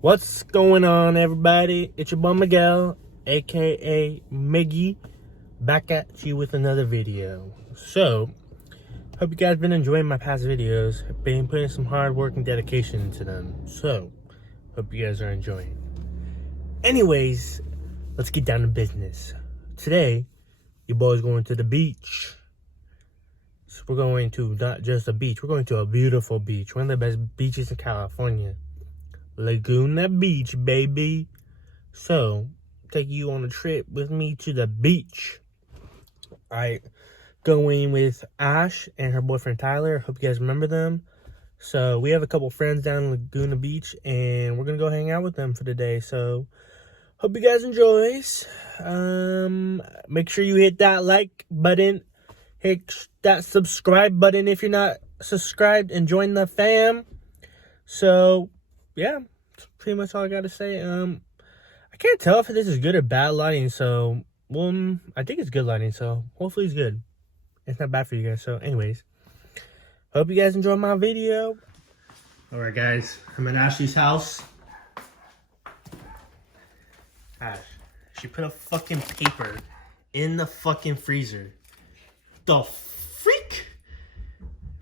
What's going on, everybody? It's your boy Miguel, aka Miggy, back at you with another video. So, hope you guys been enjoying my past videos. I've been putting some hard work and dedication into them. So, hope you guys are enjoying. Anyways, let's get down to business. Today, your boy's going to the beach. So we're going to not just a beach, we're going to a beautiful beach. One of the best beaches in California. Laguna Beach, baby. So, take you on a trip with me to the beach. I going with Ash and her boyfriend Tyler. Hope you guys remember them. So, we have a couple friends down in Laguna Beach, and we're gonna go hang out with them for the day. So, hope you guys enjoy. Make sure you hit that like button, hit that subscribe button if you're not subscribed, and join the fam. So, yeah, that's pretty much all I got to say. I can't tell if this is good or bad lighting, so, I think it's good lighting, so hopefully it's good. It's not bad for you guys, so anyways, hope you guys enjoy my video. Alright guys, I'm at Ashley's house. Ash, she put a fucking paper in the fucking freezer. The freak?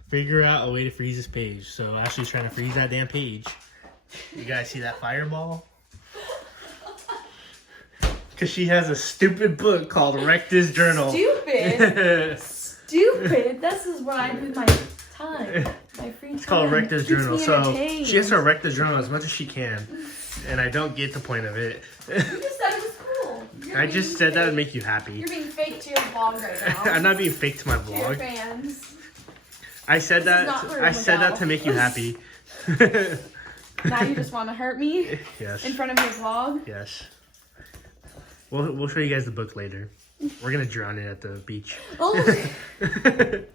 Figure out a way to freeze this page. So Ashley's trying to freeze that damn page. You guys see that fireball? Because she has a stupid book called Rectus Journal. Stupid? Stupid? This is what I do with my time. My free time. It's called Rectus Journal. So she has her Rectus Journal as much as she can. And I don't get the point of it. You just said it was cool. I just said that would make you happy. You're being fake to your vlog right now. I'm not being fake to my To your vlog. fans. I said that to make you happy. Now you just want to hurt me? Yes. In front of your vlog? Yes. We'll show you guys the book later. We're gonna drown it at the beach. Oh. I'm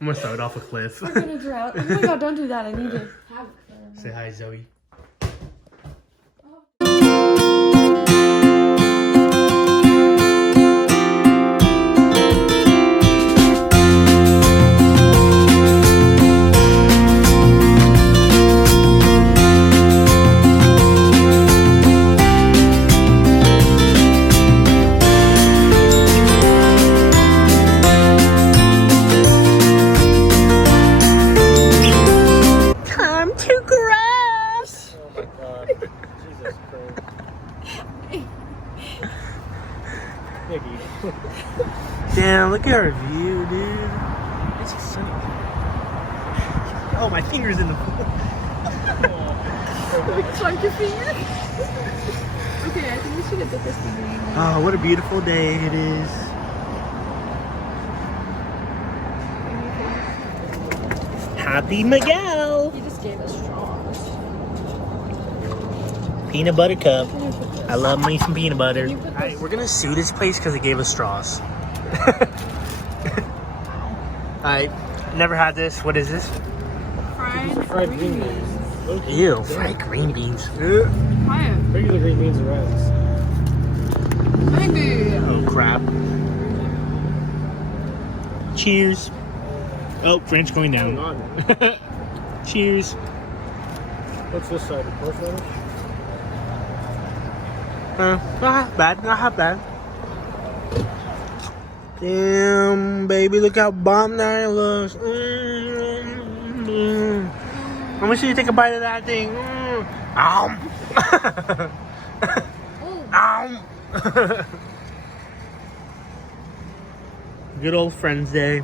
gonna throw it off a cliff. We're gonna drown. Oh my god, don't do that. I need to have it. Say hi, Zoe. Damn, look at our view, dude. It's sunny. Oh, my finger's in the pool. Chunk your finger? Okay, I think we should have put this beginning. Oh, what a beautiful day it is. Happy Miguel. He just gave us straws. Peanut butter cup. I love me some peanut butter. Alright, we're gonna sue this place because they gave us straws. I never had this. What is this? Fried green beans. Ew, fried green beans. Try it. Regular green beans and rice. Maybe. Oh crap. Cheers. Oh, French going down. Cheers. What's this side? The horseradish? Not bad, not bad. Damn, baby, look how bomb that looks. Let me see you take a bite of that thing. Good old Friends Day.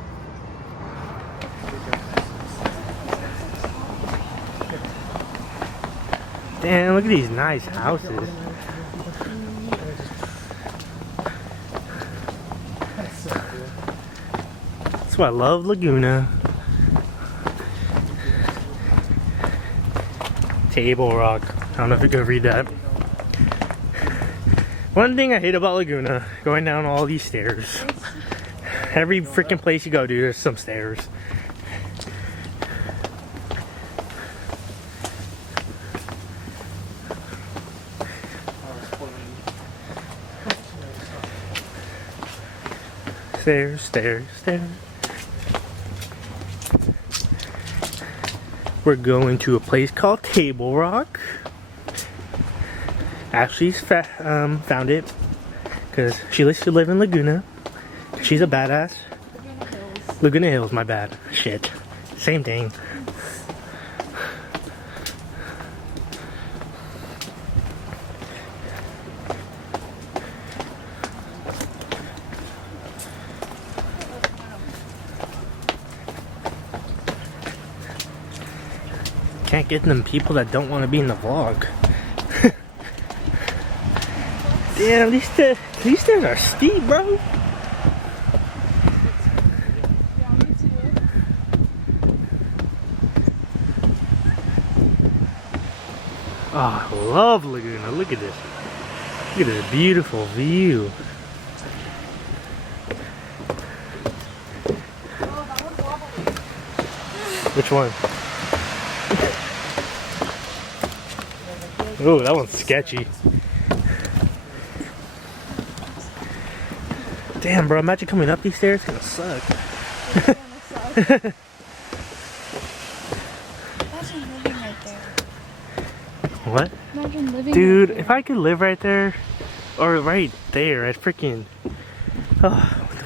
Damn, look at these nice houses. That's why I love Laguna. Table Rock. I don't know if you can read that. One thing I hate about Laguna, going down all these stairs. Every freaking place you go to, there's some stairs. Stairs, stairs, stairs. We're going to a place called Table Rock. Ashley's found it because she used to live in Laguna. She's a badass. Laguna Hills, my bad. Shit. Same thing. Can't get them people that don't want to be in the vlog. Damn, these stairs are steep, bro. Oh, I love Laguna. Look at this. Look at this beautiful view. Which one? Oh, that one's sketchy. Damn, bro, imagine coming up these stairs. It's gonna suck. Imagine living right there. What? Imagine living Dude, right there. if I could live right there, or right there, I'd freaking...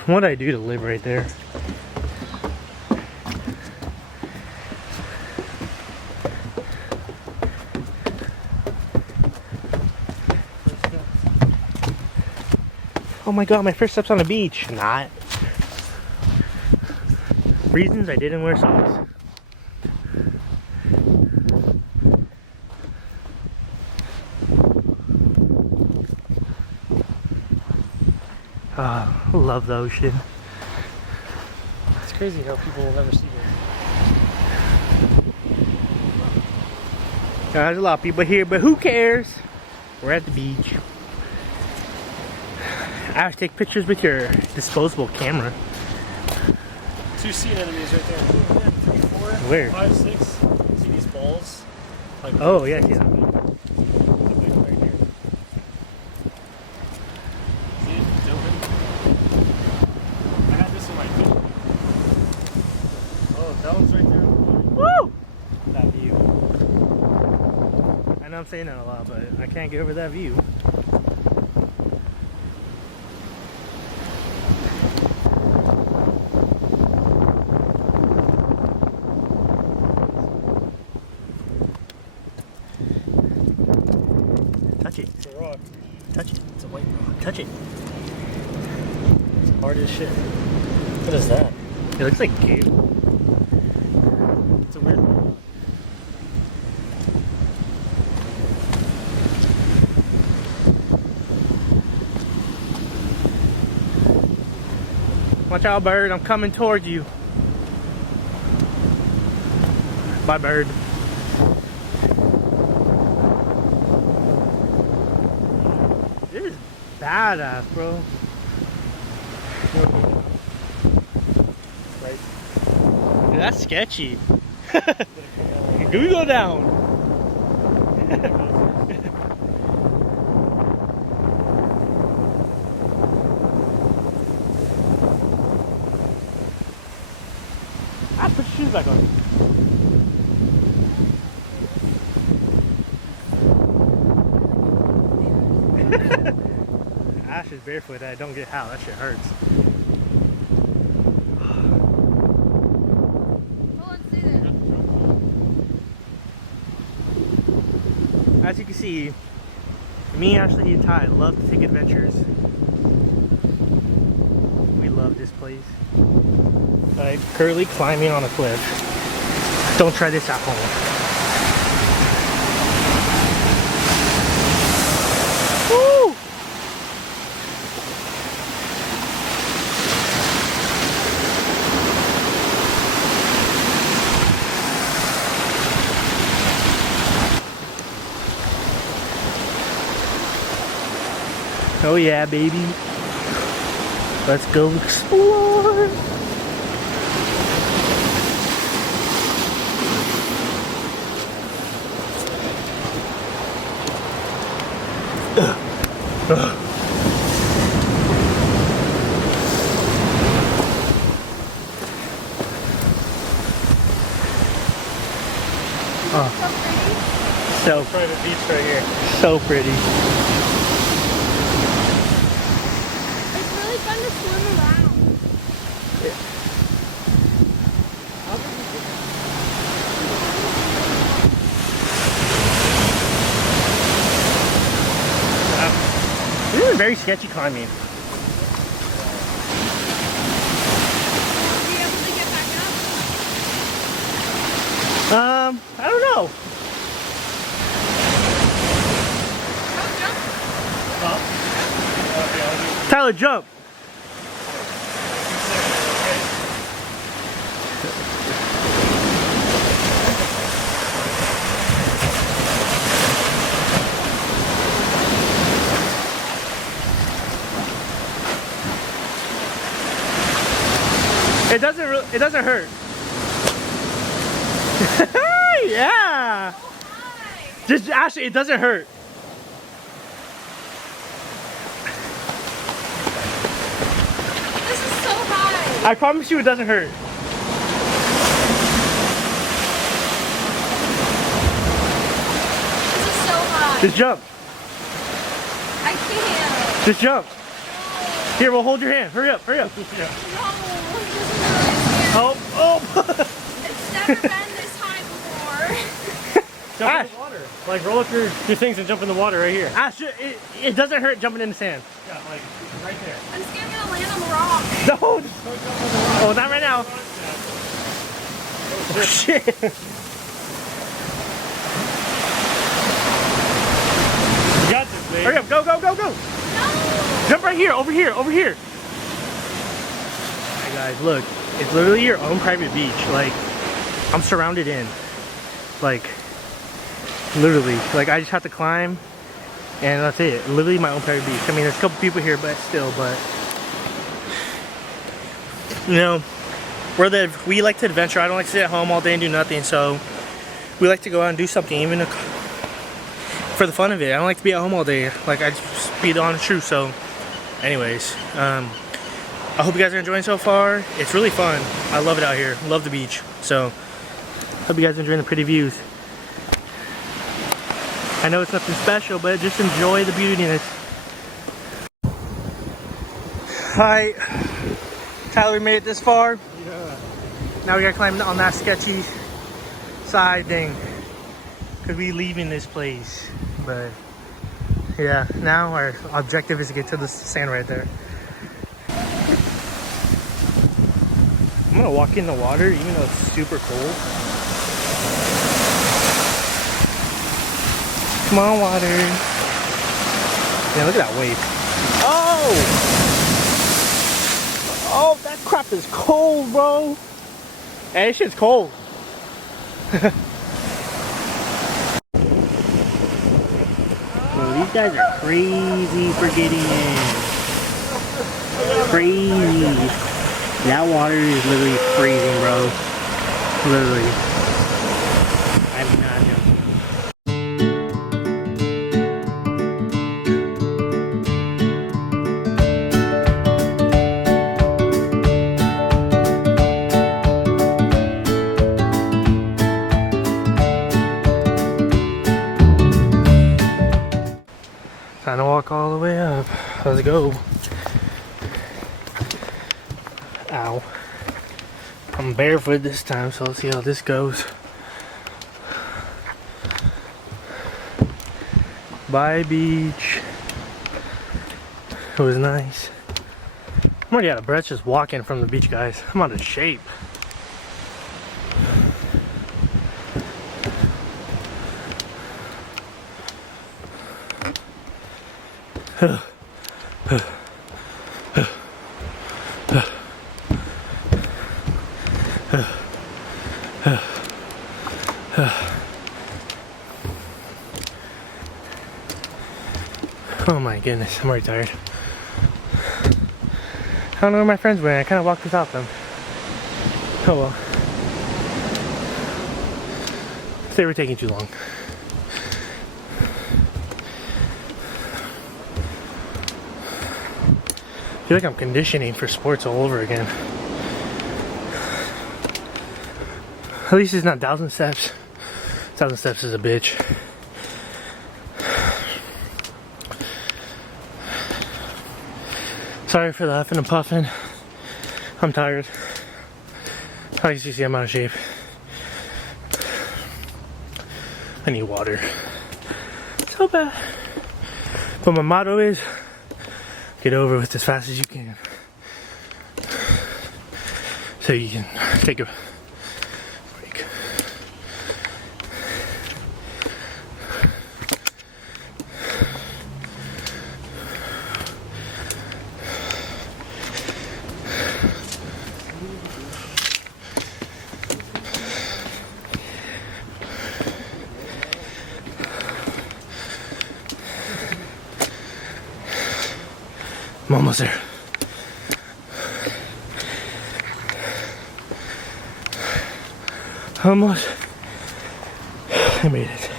what'd I do to live right there? Oh my god, my first steps on the beach. Not. Reasons I didn't wear socks. I love the ocean. It's crazy how people will never see it. There's a lot of people here, but who cares? We're at the beach. Ash, take pictures with your disposable camera. 2 sea anemones right there. 3, 4, Where? 5, 6. See these balls? Like, Oh, yeah, yeah. Right here. See it? It's open. I got this in my feet. Oh, that one's right there. Woo! That view. I know I'm saying that a lot, but I can't get over that view. Touch it. It's a rock. Touch it. It's a white rock. Touch it. It's hard as shit. What is that? It looks like goo. It's a weird rock. Watch out, bird. I'm coming towards you. Bye, bird. This is badass, bro. Right? Dude, that's sketchy. Do we go down? Put your shoes back on. Ash is barefoot. I don't get how. That shit hurts. As you can see, me, Ashley, and Ty love to take adventures. We love this place. I'm currently climbing on a cliff. Don't try this at home. Woo! Oh yeah, baby. Let's go explore. So go. Private beach right here. So pretty. It's really fun to swim around. This is very sketchy climbing. Will you be able to get back up? I don't know. Tyler, jump. It doesn't hurt. Yeah. Just actually, it doesn't hurt. This is so high. I promise you, it doesn't hurt. This is so high. Just jump. I can't. Just jump. Here, we'll hold your hand. Hurry up, hurry up. No, this is really scary. Oh, oh. It's never been this high before. Jump Ash. in the water. Like roll up your things and jump in the water right here. Ash, it doesn't hurt jumping in the sand. Yeah, like right there. I'm scared I'm gonna land on the rock. No. Don't jump on the rock. Oh, not right now. Oh, shit. You got this, babe. Hurry up, go, go, go, go. No. Jump right here, over here, over here. Hey guys, look. It's literally your own private beach. Like, I'm surrounded in. Like, literally. Like, I just have to climb. And that's it. Literally my own private beach. I mean, there's a couple people here, but still, but... You know, we like to adventure. I don't like to sit at home all day and do nothing, so... We like to go out and do something, even for the fun of it. I don't like to be at home all day. Like, I just be the honest truth, so... Anyways, I hope you guys are enjoying so far. It's really fun. I love it out here. Love the beach. So, hope you guys are enjoying the pretty views. I know it's nothing special, but just enjoy the beautiness. Hi, Tyler, we made it this far. Yeah. Now we gotta climb on that sketchy side thing, cause we leaving this place. But yeah, now our objective is to get to the sand right there. I'm gonna walk in the water even though it's super cold. Come on, water. Yeah, look at that wave. Oh! Oh, that crap is cold, bro. Hey, this shit's cold. Bro, these guys are crazy for getting in. Crazy. That water is literally freezing, bro. Literally. I'm not joking. Time to walk all the way up. Let's go. Ow. I'm barefoot this time, so let's see how this goes. Bye, beach. It was nice. I'm already out of breath just walking from the beach, guys. I'm out of shape. Oh my goodness, I'm already tired. I don't know where my friends went. I kind of walked without them. Oh well. They were taking too long. I feel like I'm conditioning for sports all over again. At least it's not 1,000 steps. 1,000 steps is a bitch. Sorry for the huffing and puffing. I'm tired. As you see, I'm out of shape. I need water. So bad. But my motto is, get over with as fast as you can. So you can take a break. I'm almost there. Almost. I made it.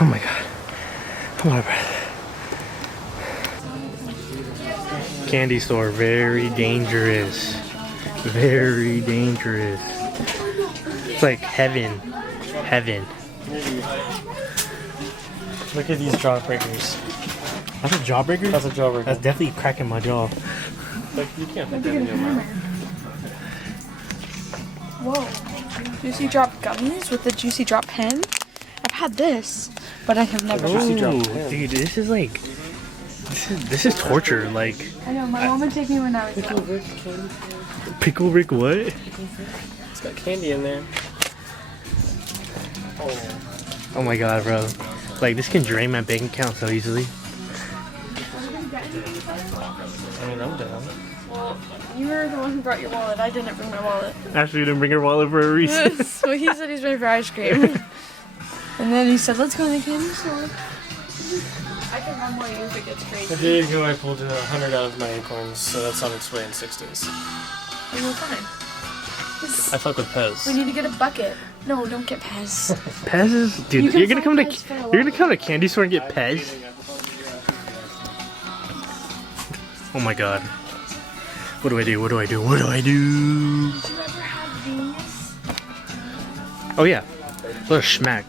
Oh my god. I'm out of breath. Candy store, very dangerous. Very dangerous. It's like heaven. Heaven. Look at these jawbreakers. That's a jawbreaker? That's a jawbreaker. That's definitely cracking my jaw. Like, you can't put that in your mouth. Whoa. Juicy Drop gummies with the Juicy Drop pen? I've had this, but I have never Juicy had Drop Ooh, pen. dude, this is like... This is torture, like... I know, my mom would take me when I was young. Pickle Rick what? It's got candy in there. Oh my god, bro. Like, this can drain my bank account so easily. I mean, I'm down. Well, you were the one who brought your wallet. I didn't bring my wallet. Ashley didn't bring her wallet for a reason. So he said he's ready for ice cream. And then he said, let's go to the candy store. I can run more you if it gets A crazy. day ago, I pulled 100 out of my acorns, so that's on its way in 6 days. And we're fine. I fuck with Pez. We need to get a bucket. No, don't get Pez. Pez is... Dude, You can you're gonna come find to... Pez for a You're gonna lot. come to a candy store and get Pez? Oh my god. What do I do? What do I do? What do I do? Did you ever have these? Oh yeah. What a schmack.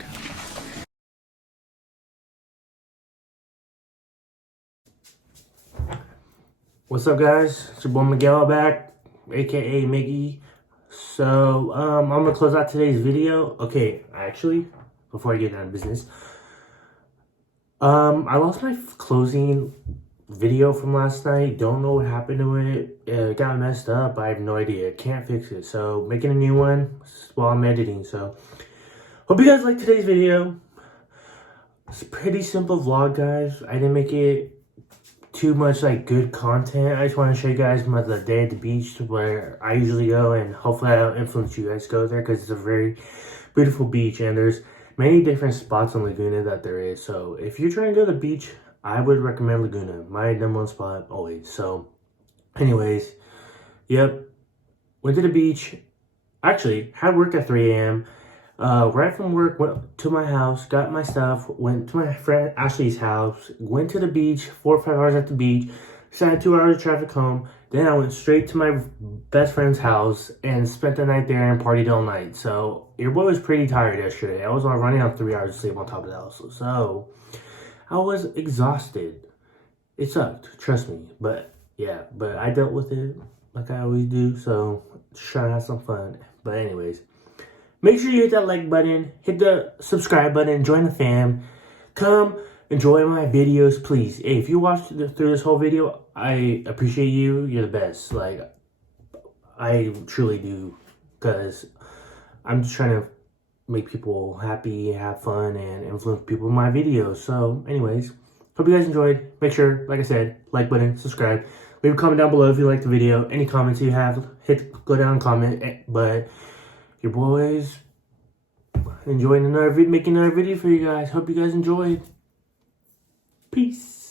What's up, guys? It's your boy Miguel back, aka Miggy. So, I'm gonna close out today's video. Okay, actually, before I get down to business, I lost my closing video from last night. Don't know what happened to it. It got messed up. I have no idea. Can't fix it. So, making a new one while I'm editing. So, hope you guys like today's video. It's a pretty simple vlog, guys. I didn't make it too much like good content. I just want to show you guys the day at the beach where I usually go, and hopefully I'll influence you guys to go there because it's a very beautiful beach and there's many different spots in Laguna that there is. So if you're trying to go to the beach, I would recommend Laguna, my #1 spot always. So anyways, yep, went to the beach. Actually had work at 3 a.m. Right from work, went to my house, got my stuff, went to my friend Ashley's house, went to the beach, 4 or 5 hours at the beach, sat 2 hours of traffic home. Then I went straight to my best friend's house and spent the night there and partied all night. So your boy was pretty tired yesterday. I was running on 3 hours of sleep on top of that also. So I was exhausted. It sucked, trust me. But yeah, but I dealt with it like I always do. So just trying to have some fun. But anyways, make sure you hit that like button, hit the subscribe button, join the fam. Come enjoy my videos, please. Hey, if you watched through this whole video, I appreciate you. You're the best. Like, I truly do. Because I'm just trying to make people happy, have fun, and influence people in my videos. So, anyways, hope you guys enjoyed. Make sure, like I said, like button, subscribe. Leave a comment down below if you liked the video. Any comments you have, go down and comment. But your boys enjoying another video, making another video for you guys. Hope you guys enjoyed. Peace.